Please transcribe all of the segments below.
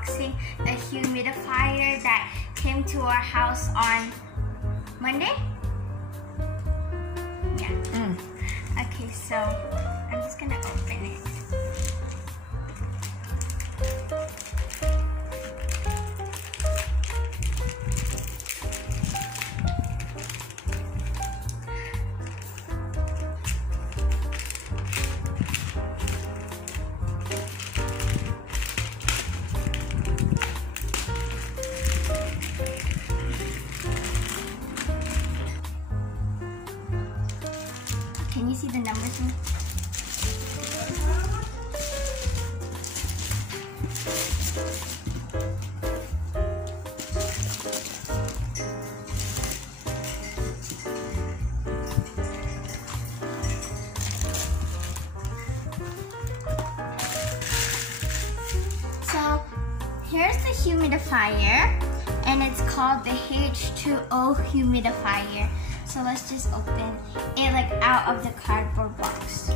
unboxing a humidifier that came to our house on Monday? Yeah. Okay, so I'm just gonna open it. Can you see the numbers here? So here's the humidifier, and it's called the H2O Humidifier. So let's just open it like out of the cardboard box.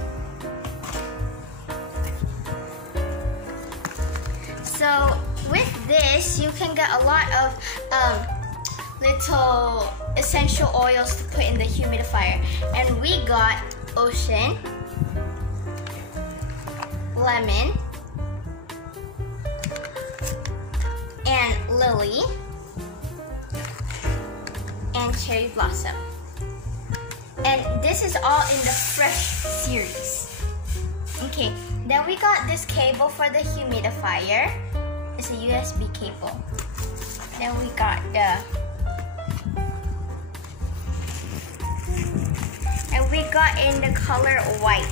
So with this, you can get a lot of little essential oils to put in the humidifier. And we got ocean, lemon, and lily, and cherry blossom. And this is all in the fresh series. Okay, then we got this cable for the humidifier. It's a USB cable. Then we got and we got in the color white.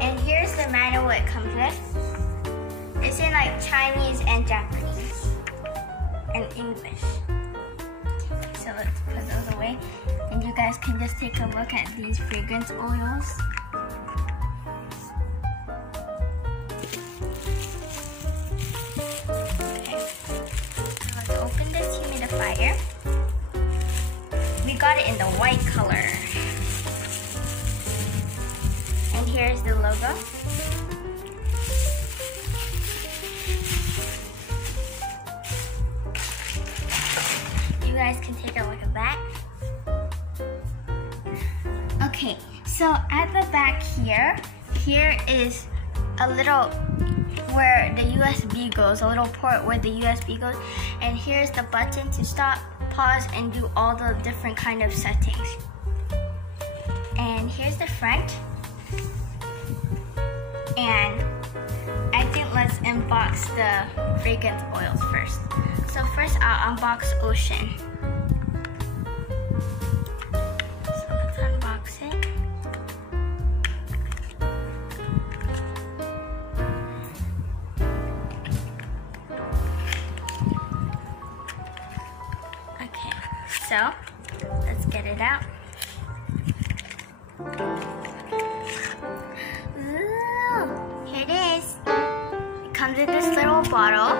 And here's the manual it comes with. It's in like Chinese and Japanese and English. So let's put those away. And you guys can just take a look at these fragrance oils. Okay, so let's open this humidifier. We got it in the white color. And here's the logo. You guys can take a look at that. Okay, so at the back here is a little where the USB goes, a little port where the USB goes, and here's the button to stop, pause, and do all the different kind of settings. And here's the front. And I think let's unbox the fragrance oils first. So first I'll unbox ocean. So let's unbox it. Okay, so let's get it out. Here it is. It comes in this little bottle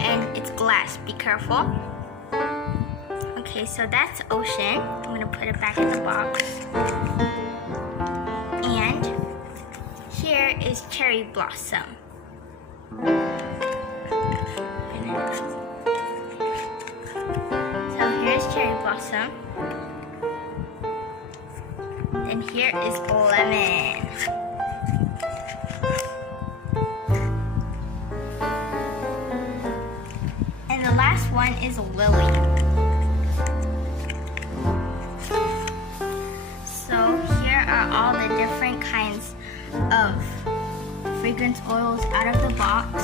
and it's glass. Be careful. Okay, so that's ocean. I'm gonna put it back in the box. And here is cherry blossom. So here's cherry blossom. And here is lemon. And the last one is lily. So here are all the different kinds of fragrance oils out of the box.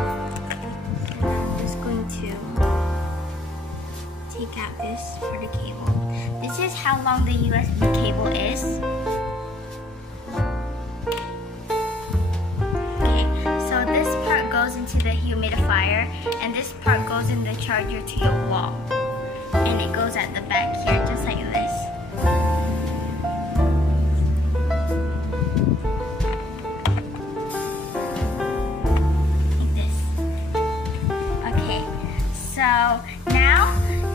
So I'm just going to take out this for the cable. This is how long the USB cable is. Okay, so this part goes into the humidifier, and this part goes in the charger to your wall. And it goes at the back here, just like this. Like this. Okay, so now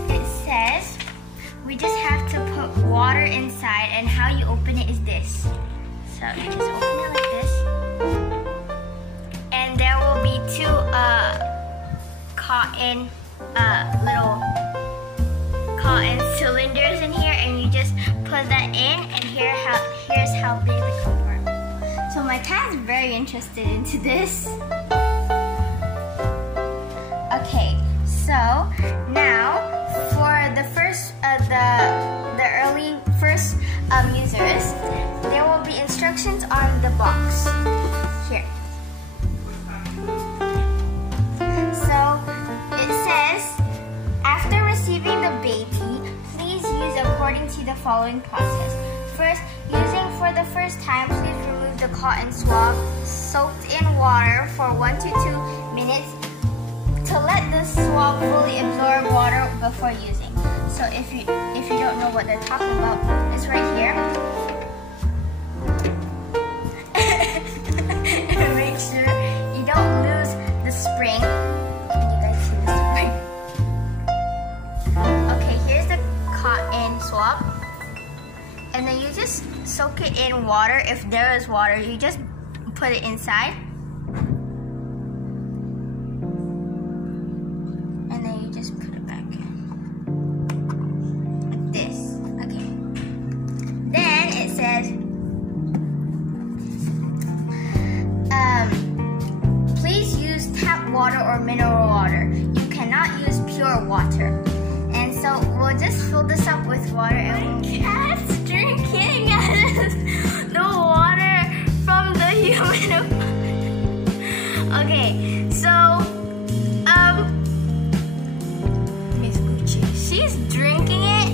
it says we just have to put water water inside, and how you open it is this. So you just open it like this. And there will be two cotton little cotton cylinders in here, and you just put that in, and here's how big the compartment. So my cat's very interested into this. Okay, so now for the first the early first users, there will be instructions on the box here. So it says, after receiving the baby, please use according to the following process. First, using for the first time, please remove the cotton swab soaked in water for 1 to 2 minutes to let the swab fully absorb water before using. So if you don't know what they're talking about, it's right here. Make sure you don't lose the spring. You guys see the spring? Okay, here's the cotton swab. And then you just soak it in water. If there is water, you just put it inside. And then you just put it back in. Like this. Okay. Then it says, please use tap water or mineral water. You cannot use pure water. And so we'll just fill this up with water, and my cat's drinking the water from the humidifier. Okay, so Miss Gucci, she's drinking it.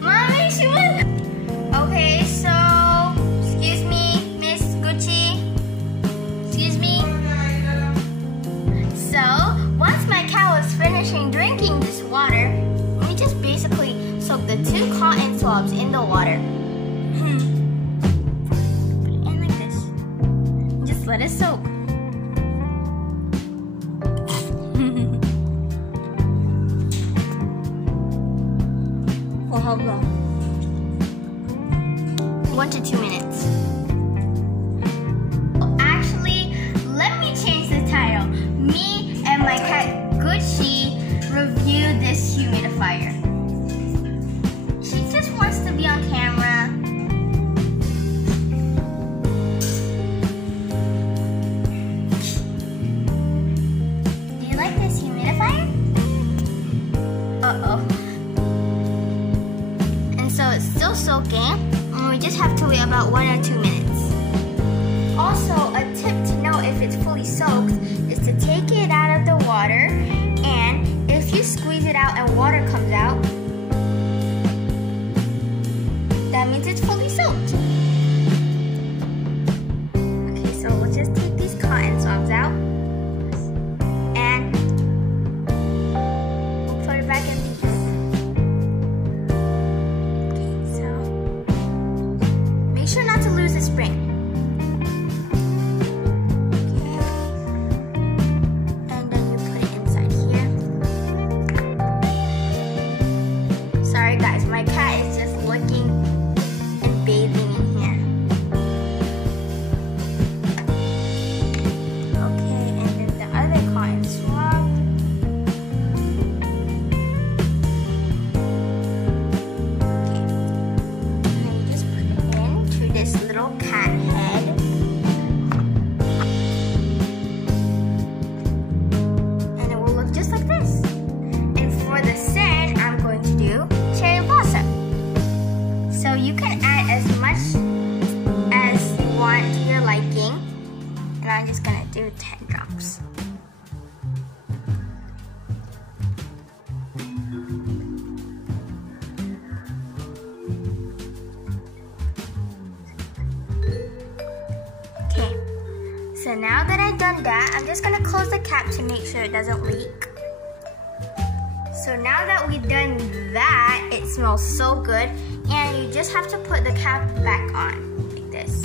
Mommy, she was. Okay, so excuse me, Miss Gucci. Excuse me. So once my cat was finishing drinking this water, we just basically soak the 2 cotton swabs in the water. Put it in like this. Just let it soak. For how long? 1 to 2 minutes. Actually, let me change the title. Me and my cat Gucci review this humidifier. She just wants to be on camera. Do you like this humidifier? Uh-oh. And so it's still soaking, and we just have to wait about 1 or 2 minutes. Also, a tip to know if it's fully soaked is to take it out of the water, and if you squeeze it out and water comes out, that means it's fully soaked. Okay, so we'll just take these cotton swabs out, and we'll put it back in these. Okay, so make sure not to lose the spring. Sorry guys, my cat is just looking and bathing in here. Okay, and then the other cotton swab. Okay, and then you just put it into this little cat head. And it will look just like this. And for the scent, I'm going to do cherry blossom. So you can add as much as you want to your liking, and I'm just gonna do 10 drops. Okay, so now that I've done that, I'm just gonna close the cap to make sure it doesn't leak. So now that we've done that, it smells so good, and you just have to put the cap back on, like this.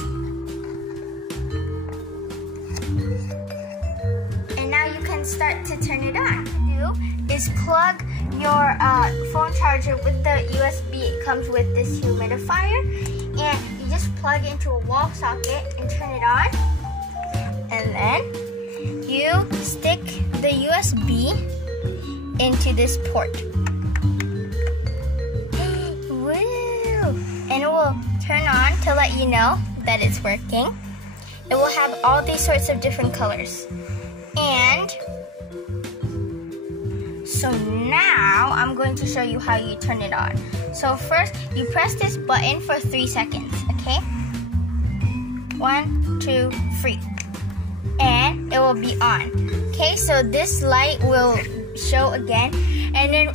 And now you can start to turn it on. What you do is plug your phone charger with the USB. It comes with this humidifier, and you just plug it into a wall socket and turn it on. And then you stick the USB into this port. Woo! And it will turn on to let you know that it's working. It will have all these sorts of different colors. And so now I'm going to show you how you turn it on. So first, you press this button for 3 seconds, okay? 1, 2, 3. And it will be on. Okay, so this light will show again. And then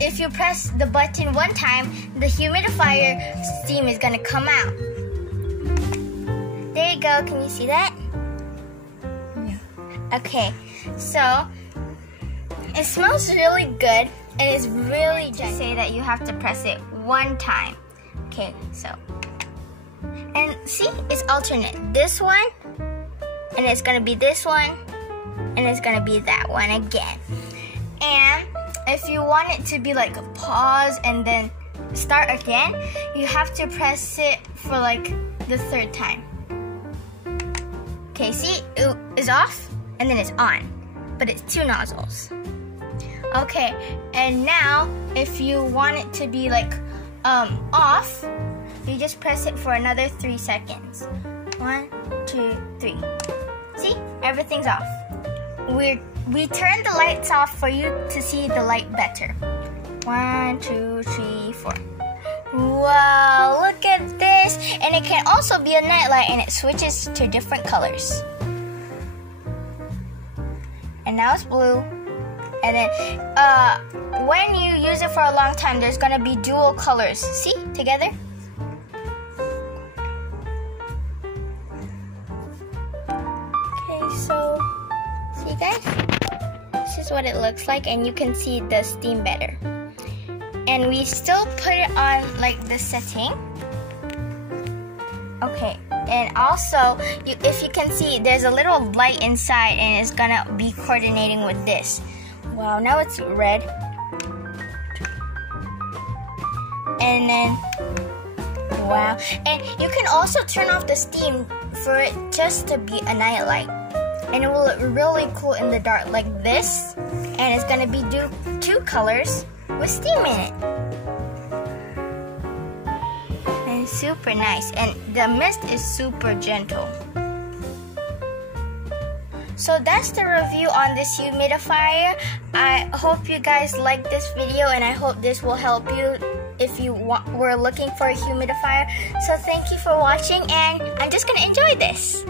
if you press the button one time, the humidifier steam is gonna come out. There you go, can you see that? Yeah. Okay, so it smells really good and it's really just say that you have to press it one time. Okay, so, and see, it's alternate. This one, and it's gonna be this one, and it's gonna be that one again. And if you want it to be like a pause and then start again, you have to press it for like the 3rd time. Okay, see, it is off and then it's on, but it's 2 nozzles. Okay, and now if you want it to be like off, you just press it for another 3 seconds. 1, 2, 3. See, everything's off. We turned the lights off for you to see the light better. 1, 2, 3, 4. Wow, look at this. And it can also be a night light and it switches to different colors. And now it's blue. And then when you use it for a long time, there's gonna be dual colors. See, together? Okay, so see guys? This is what it looks like, and you can see the steam better. And we still put it on like this setting. Okay, and also, if you can see, there's a little light inside and it's gonna be coordinating with this. Wow, now it's red. And then, wow. And you can also turn off the steam for it just to be a night light. And it will look really cool in the dark like this. And it's gonna be 2 colors with steam in it. And it's super nice. And the mist is super gentle. So that's the review on this humidifier. I hope you guys liked this video, and I hope this will help you if you were looking for a humidifier. So thank you for watching, and I'm just gonna enjoy this.